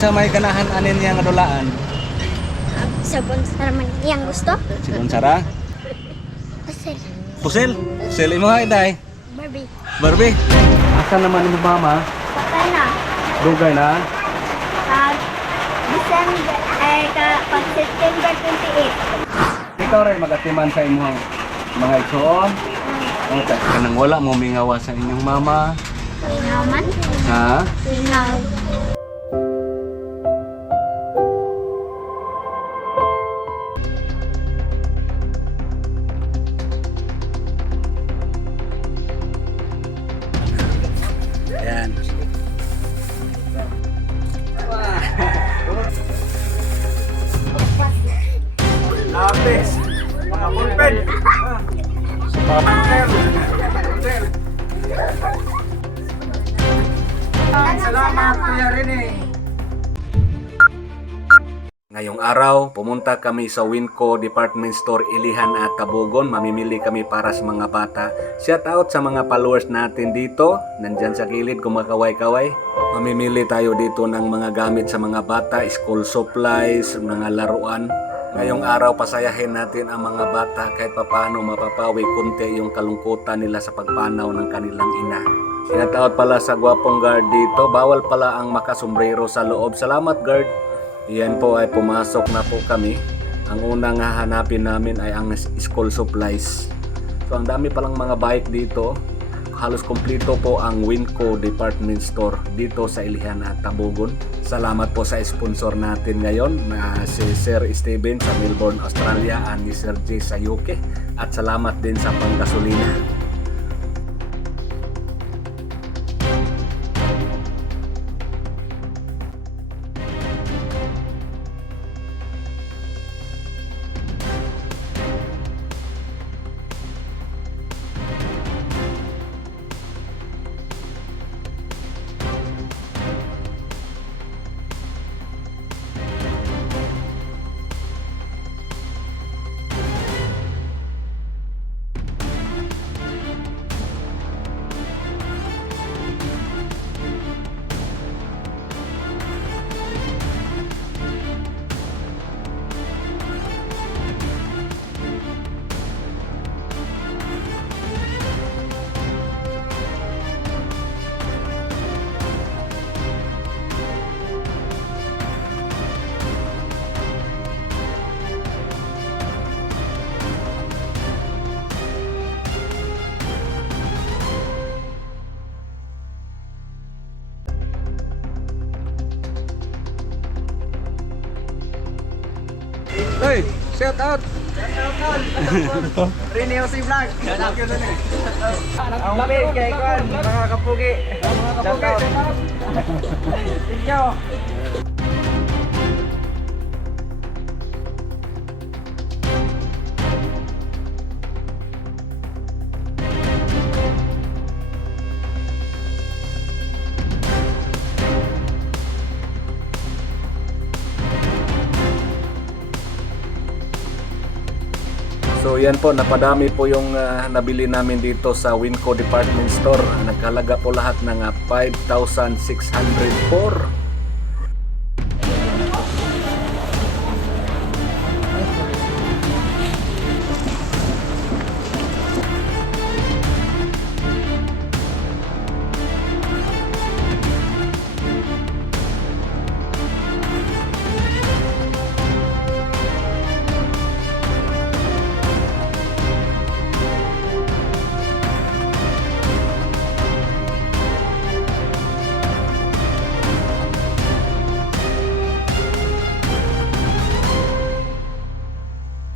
Sa may ganahan anin yang adulaan. Sabon sa naman yang gusto? Sigon Sara. Pasel. Pusel. Pusel imo ay day. Barbie. Barbie. Asa naman imo mama? Patay na. Dugay na. December, pag September 28. Ikaw rin magatiman sa imong mga igsoon. Okay, kanang wala mo mingawa sa inyong mama. Lingaw man? Ha? Lingaw. Ayan. Lapis, mga pulpen. Salamat, Kuya Rene. Ngayong araw, pumunta kami sa Winco Department Store Ilihan at Tabogon. Mamimili kami para sa mga bata. Shout out sa mga followers natin dito. Nandyan sa kilid kumakaway-kaway. Mamimili tayo dito ng mga gamit sa mga bata, school supplies, mga laruan. Ngayong araw, pasayahin natin ang mga bata kahit papaano mapapawi kunti yung kalungkutan nila sa pagpanaw ng kanilang ina. Shout out pala sa gwapong guard dito. Bawal pala ang makasombrero sa loob. Salamat, guard. Iyan po ay pumasok na po kami. Ang unang hahanapin namin ay ang school supplies. So ang dami palang mga bike dito. Halos kompleto po ang Winco Department Store dito sa Ilihan at Tabogon. Salamat po sa sponsor natin ngayon na si Sir Steven sa Melbourne, Australia at ni Sir J sa UK. At salamat din sa panggasolina. Hey, shout out! Rene Jose Vlog. Ang page kay Kwan, mga kapugi. Shout out. Thank you. So yan po, napadami po yung nabili namin dito sa Winco Department Store. Naghalaga po lahat ng 5,604.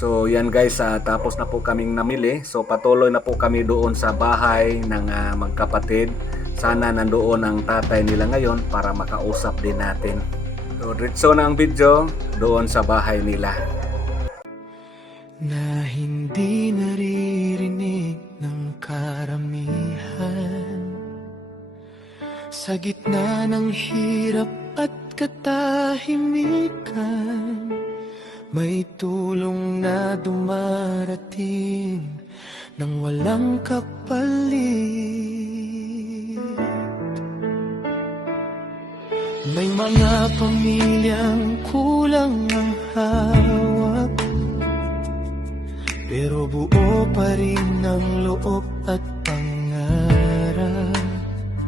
So yan guys, tapos na po kaming namili. So patuloy na po kami doon sa bahay ng magkapatid. Sana nandoon ang tatay nila ngayon para makausap din natin. So diretso na ang video doon sa bahay nila. Na hindi naririnig ng karamihan, sa gitna ng hirap at katahimikan, may tulong na dumarating nang walang kapalit. May mga pamilyang kulang ang hawak, pero buo pa rin ang loob at pangarap.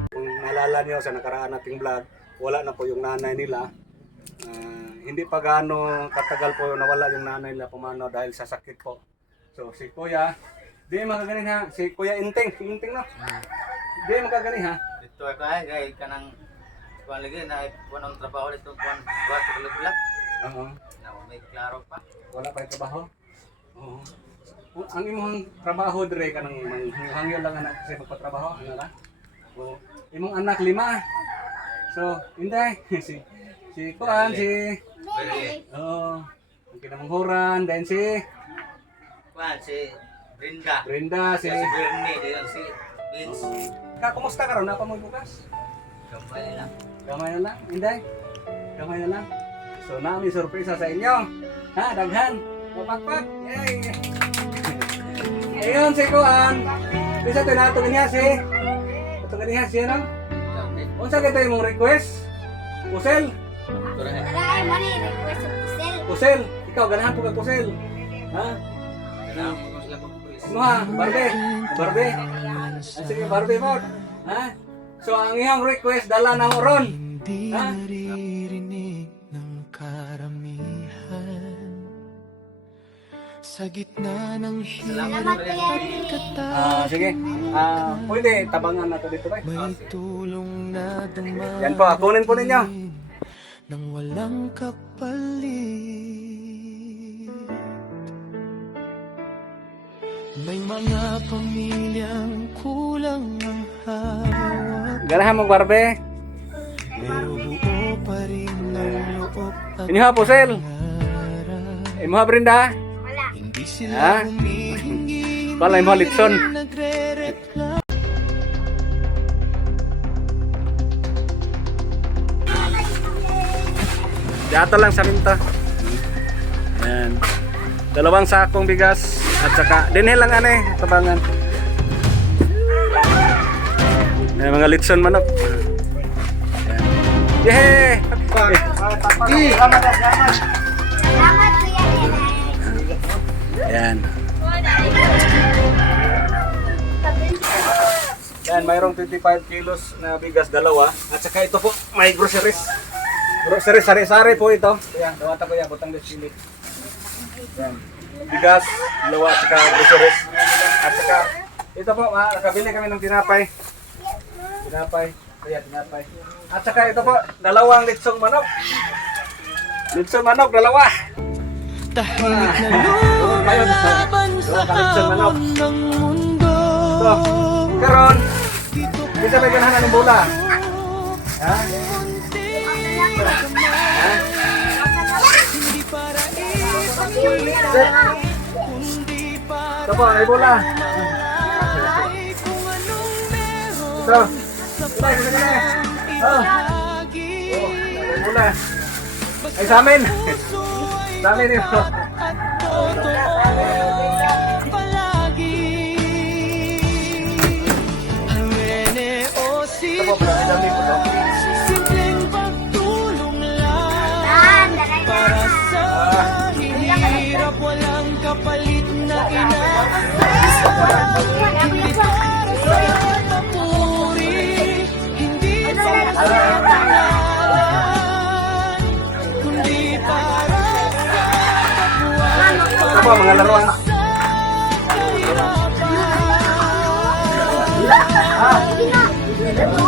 Kung naalala niyo sa nakaraan nating vlog, wala na po yung nanay nila. Hindi pa gaano katagal po nawala yung nanay nila pumano dahil sa sakit po. So si Kuya, di makagaling ha. Si Kuya Inteng, si Inteng no? Di makagaling ha. Dito ako ay gay kanang kuan lagi na punong trabaho dito kuan buat bulat. Oo. Na may klaro pa. Wala pa yung trabaho. Oo. Ang imong trabaho dire kanang manghangyo lang anak kasi magpatrabaho, ano ra? Oo. Imong anak 5. So, inday si Kuan, si oh, ang kinamanghuran, then si Kuan si Brenda. Brenda, si Si Bernie din si Vince. Kumusta ka ron? Napa mo bukas? Gambay lang. Gamay na lang, inday. Gamay na lang. So, na may sorpresa sa inyo. Ha, daghan. Mapakpak. Yay! Ayun si Kuan. Bisa tinato niya si. Ito niya siya no? Unsa kita imong request? Pusel? Wala ay mo ni request of sale. Pusel? Ikaw ganahan po ka pusel. Ha? Kailangan mo sila pag-pulis. Ano ha? Barbe? Barbe? Sige, Barbe mo. Ha? So, ang iyong request, dala na mo ron. Hindi Ha? naririnig ng karamihan sa gitna ng Salamat hirap Kuya at Rini. katahimikan. Sige. Pwede, tabangan na to dito ba? May tulong na dumating Yan po, kunin po ninyo. nang walang kapalit. May mga pamilyang kulang ang hawak, Ganahan mo, Barbe. pero buo pa rin ang loob at Inyo ha, pusel. pangarap. Imo ha, Brenda. Wala. Hindi Ha? sila humihingi, Wala, imo Litson. nagre-reklamo. Dito lang sa minta. Yan. 2 sakong bigas at saka dinhi lang ane tabangan. Yan, mga litson manok. Yan. Yehey! Salamat Kuya Rini. Yan. Yan, mayroong 25 kilos na bigas, 2. At saka ito po, may groceries. Groceries, sari-sari po ito. Yan, dawata ko yan, butang desili. Yan. Bigas, 2, at saka groceries. At saka, ito po, nakabili kami ng tinapay. Tinapay. Kaya, tinapay. At saka ito po, 2 litsong manok. Litsong manok, 2. Tahimik na lumalaban sa hamon ng mundo. So, karon, bisa may ganahan ng bola. Ha? Hindi para ipagpilitan, kundi para Ito po, may bola. malay kung anong meron Ito. sa Kulay, kulay, kulay. ibahagi. May bola. Ay, sa amin. Sa amin yun. At totoo palagi. Ang Rene o Ito po, may dami po to. simpleng pagtulong lang para sa hirap, walang kapalit na inaasahan. Hindi para sa papuri, hindi para sa pangalan, kundi para sa kabuuan. Ito po, mga laruan.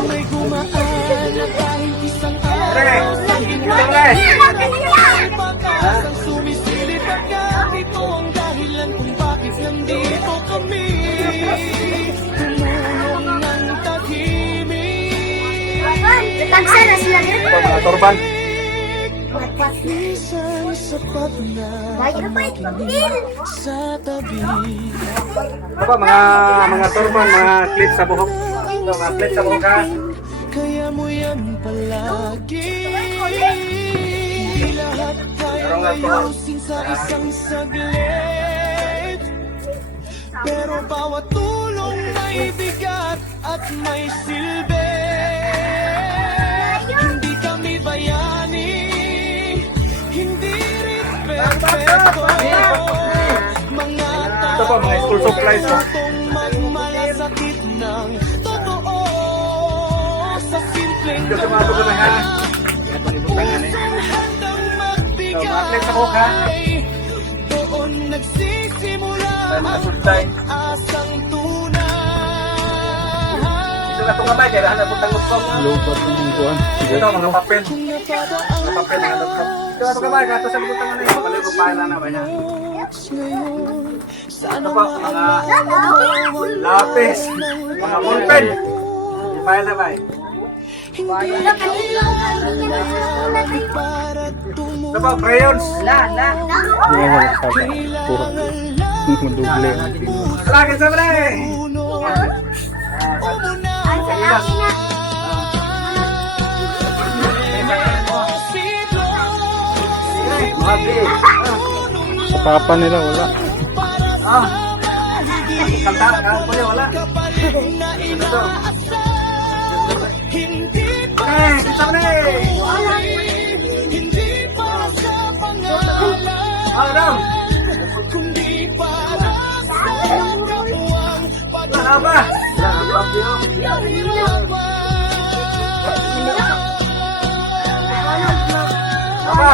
May gumaan na kahit isang Pre, araw sa ito pre. pag-asang sumisilip agad. Ito ang dahilan kung bakit nandito kami. Tumulong ng tahimik. Tagsa na sila dito. Ito, mga torban. Minsan sapat na Bayo pa ito. sa tabi. Ito po, mga torban, mga clip sa buhok. Ito, mga clip sa buhok ha. Kaya mo yan palagi. Lahat tayo ayusin sa isang saglit. Pero bawat tulong may bigat at may silbi. Hindi kami bayani. Hindi rin perfecto. Mga Ito po, mga school supplies. taong magmalasakit ng totoo. Sa simpleng Ito sa mga tugon na ha. handang So, ma-flex ako ha. magbigay. Doon nagsisimula Ay, mga sultay. asang tunay. Ito na itong kamay, kaya hanap po tanggap. Lubat ng kuhan. Ito, mga papel. Kung Mga napadaan papel na hanap ko. Ito na itong kamay, kato sa butang na yun. Balik ko pa na naman niya. ngayon, Ito po, mga lapis. Mga ballpen. File na ba eh? Wala kanina. para Ito po, crayons. Hindi nga nagsabi. Puro. Maduble. Lagi sa balik. Ang sarap na. Mabi. Sa papa nila wala. Ah. Kanta, kuya, wala. Ito. Eh, kita na eh. Ah, dong. Wala ba? Wala ba? Apa?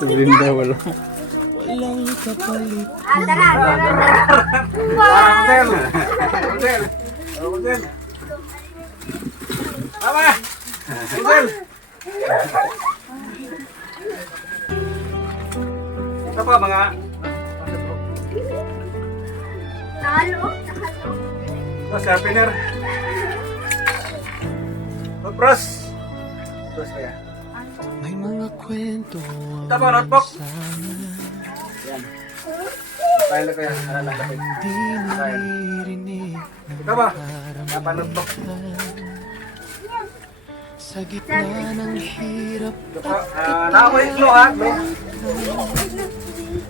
Linda wala. walang kapalit. Tara. Parang hotel. Hotel. Hotel. Apa? Hotel. Ito po mga Talo. sharpener. Toothbrush. Toothbrush kaya. May mga kwento Ito po, notebook. Yan. File ko yan. Ano lang lapit. di naririnig Ito ba? Dapat notebook. sa gitna ng hirap. Ito po. Nakakuha yung glow ha. Glow.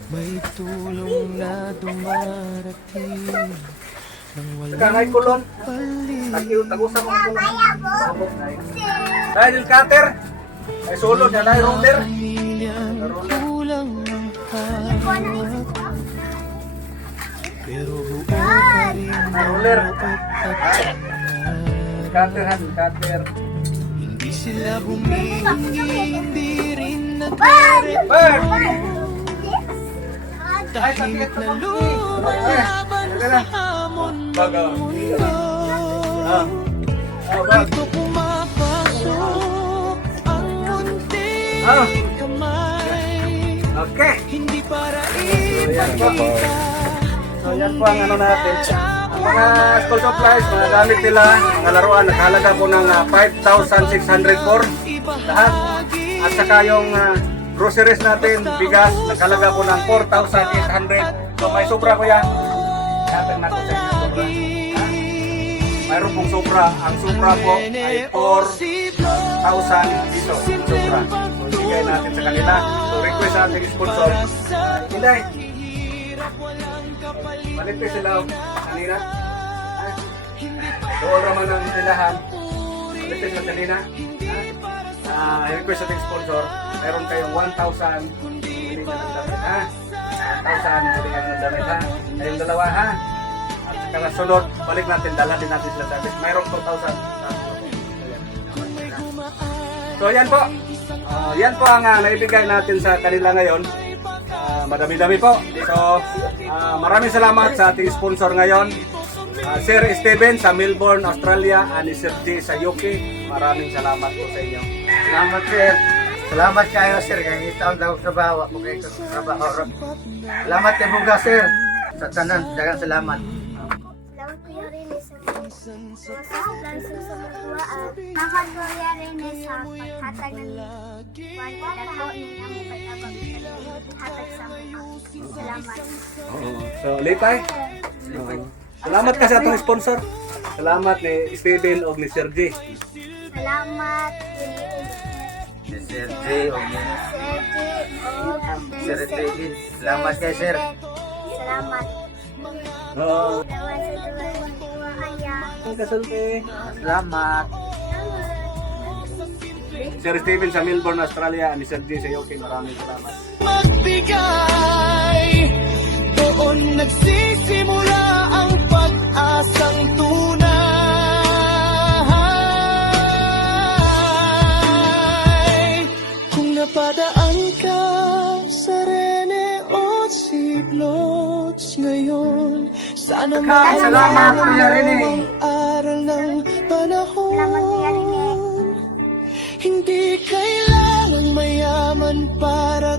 May tulong na dumarating nang Saka walang ngay kulon. palit. Tagusan mo kulon. Dahil yung cutter. Ay solo niya. Dahil roller. Pamilyang kulang ng hawak, pero buo pa rin ang Roller. loob at tiwala. Cutter ha. Cutter. Hindi sila humihingi, hindi rin nagre Bird! tahimik na lumalaban sa hamon ng Baga. mundo. Ah. Ah, bag. Dito pumapasok ang munting Ah. kamay, Okay. hindi para Ayan po. ipakita. So yan po ang ano natin. Ang mga school supplies, mga gamit nila, mga laruan, nakahalaga po ng 5,604 lahat. At saka yung groceries natin, bigas, nakahalaga po ng 4,800. So may sobra ko yan. Hatag natin sa inyo sobra. Ha? Mayroon pong sobra. Ang sobra po ay 4,000 dito. Sobra. So ibigay natin sa kanila. So request sa ating sponsor. Hindi. Malipis sila kanina. Doon naman ang silahan. Malipis na kanina. Request sa ating sponsor. Meron kayong 1,000. Bili na ng damit ha. 1,000. Bili ka ng damit ha. Kayong dalawa ha. At saka na sunod, balik natin. Dala din natin sila damit. Mayroon 2,000. So yan po. Yan po ang naibigay natin sa kanila ngayon. Madami-dami po. So, maraming salamat sa ating sponsor ngayon. Sir Steven sa Melbourne, Australia, and Sir G sa UK. Maraming salamat po sa inyo. Salamat sir. Salamat kayo sir. Kaya itaon daw trabaho. Ako kayo trabaho. Salamat kay Buga sir. Sa tanan. Dagang salamat. Salamat kuya rin sa lansong sa mga Mama kuya rin sa paghatag ng kwarta ko ng aming paghatag sa mga. Salamat. So, Lipay. Salamat ka sa atong sponsor. Salamat ni Steven o ni Sir G. Salamat Sir J. O Sir Sir David. Salamat kay sir. Salamat. Oo. Salamat sa tuwa kaya. Kasulti. Salamat. Sir Steven sa Melbourne, Australia, ni Sir G sa UK. Maraming salamat. magbigay. Doon nagsisimula ang pag-asang tunay. Kung napadaan ka sa Rene o Siglots ngayon, sana Salamat, Kuya Rene. ang aral ng panahon. Salamat, Kuya Rene. Hindi kailangan mayaman para